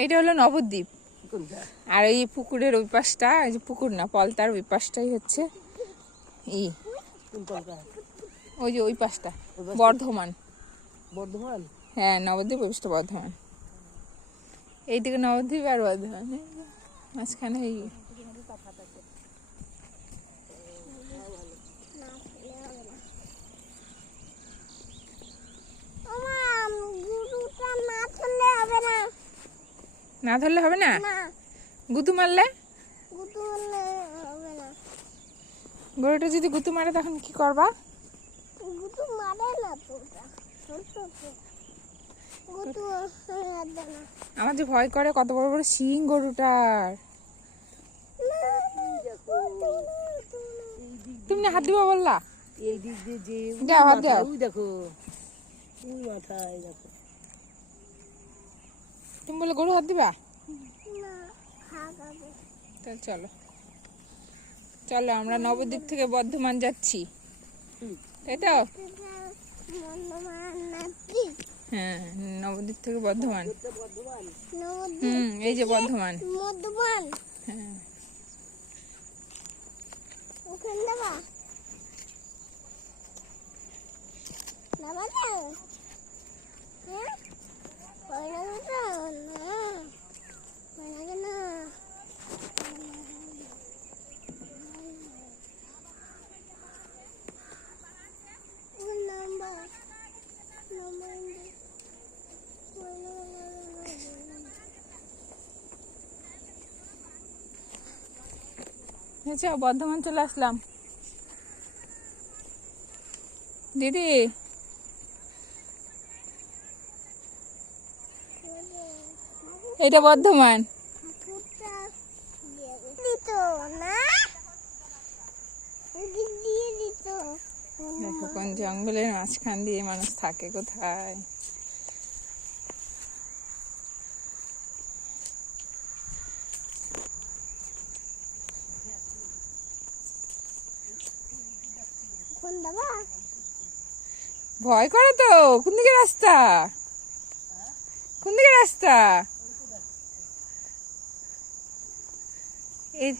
এইটা হলো নবদ্বীপ। আর এই পুকুরের ওই পাশটা, এই যে পুকুর না, পলতার ওই পাশটাই হচ্ছে এই, ওই যে ওই পাশটা বর্ধমান। বর্ধমান? হ্যাঁ, নবদ্বীপ, ওই পাশটা বর্ধমান। এইদিকে নবদ্বীপ আর বর্ধমান, মাঝখানে এই। না ধরলে হবে না? গুতু মারলে? গরুটা যদি গুতু মারে তখন কি করবা? আমার যে ভয় করে, কত বড় বড় শিং গরুটার। তুমি হাত দিবা বললা? এই দিক দিয়ে যে দাও, হাত দাও। ওই দেখো, ওই মাথায় দেখো। তুমি বলে গরু হাত দিবা? তাহলে চলো চলো, আমরা নবদ্বীপ থেকে বর্ধমান যাচ্ছি, তাই তো? হ্যাঁ, নবদ্বীপ থেকে বর্ধমান। এই যে বর্ধমান। হ্যাঁ, বর্ধমান চলে আসলাম। দিদি, এটা বর্ধমান। দেখো কোন জঙ্গলের মাঝখান দিয়ে মানুষ থাকে, কোথায়। ভয় করে তো। কোন দিকে রাস্তা? কোন দিকে রাস্তা? এই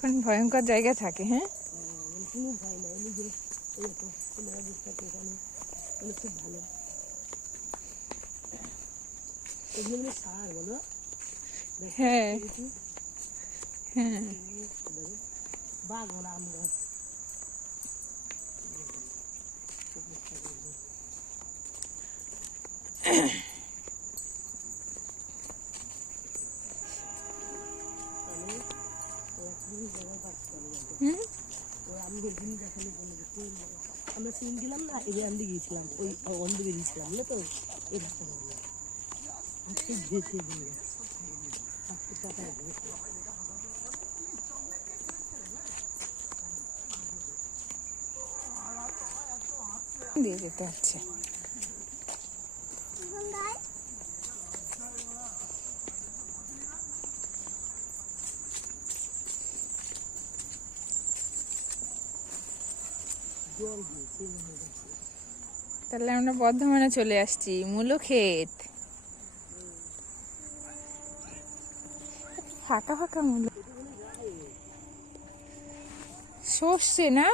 কোন ভয়ঙ্কর জায়গা থাকে। হ্যাঁ, কোনো ভয় নাই, নিজে খুব ভালো। এগুলো সার বলো। হ্যাঁ হ্যাঁ, বাগান আম গাছ। আমরা সিন গেলাম না, এখান দিয়ে গিয়েছিলাম, ওই অন্ধ বেরিয়েছিলাম না তো, এই রাস্তা দিয়ে যেতে হচ্ছে। তাহলে আমরা বর্ধমানে চলে আসছি, মূলো ক্ষেত, ফাঁকা ফাঁকা মূলো। সর্ষে না?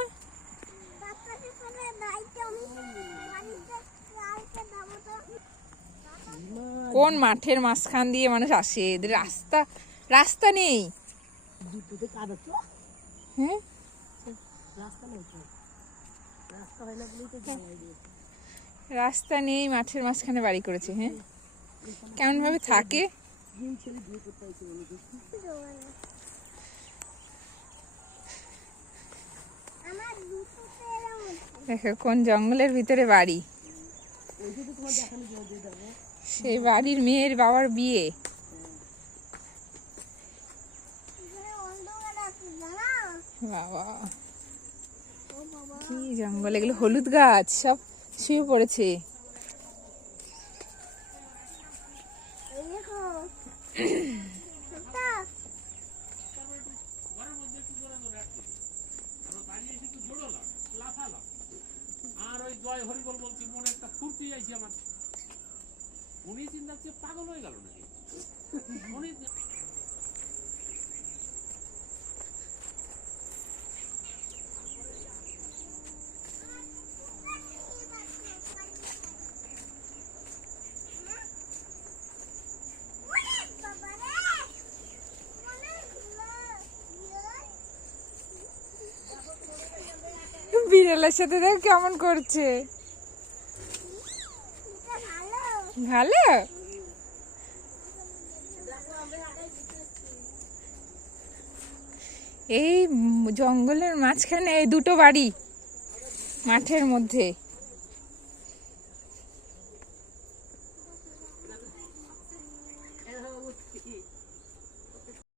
কোন মাঠের মাঝখান দিয়ে মানুষ আসে, এদের রাস্তা রাস্তা নেই। হ্যাঁ, রাস্তা নেই, মাঠের মাঝখানে বাড়ি করেছে। হ্যাঁ, কেমন ভাবে থাকে। দেখো কোন জঙ্গলের ভিতরে বাড়ি। সেই বাড়ির মেয়ের বাবার বিয়ে। বাবা, কি জঙ্গল এগুলো! হলুদ গাছ সব শুয়ে পড়েছে। গলায় হরিবল বলছি, মনে একটা ফুর্তি আইছে আমার। উনি চিন্তা হচ্ছে পাগল হয়ে গেল নাকি উনি। বিড়ালের সাথে দেখ কেমন করছে। ভালো। এই জঙ্গলের মাঝখানে এই দুটো বাড়ি মাঠের মধ্যে।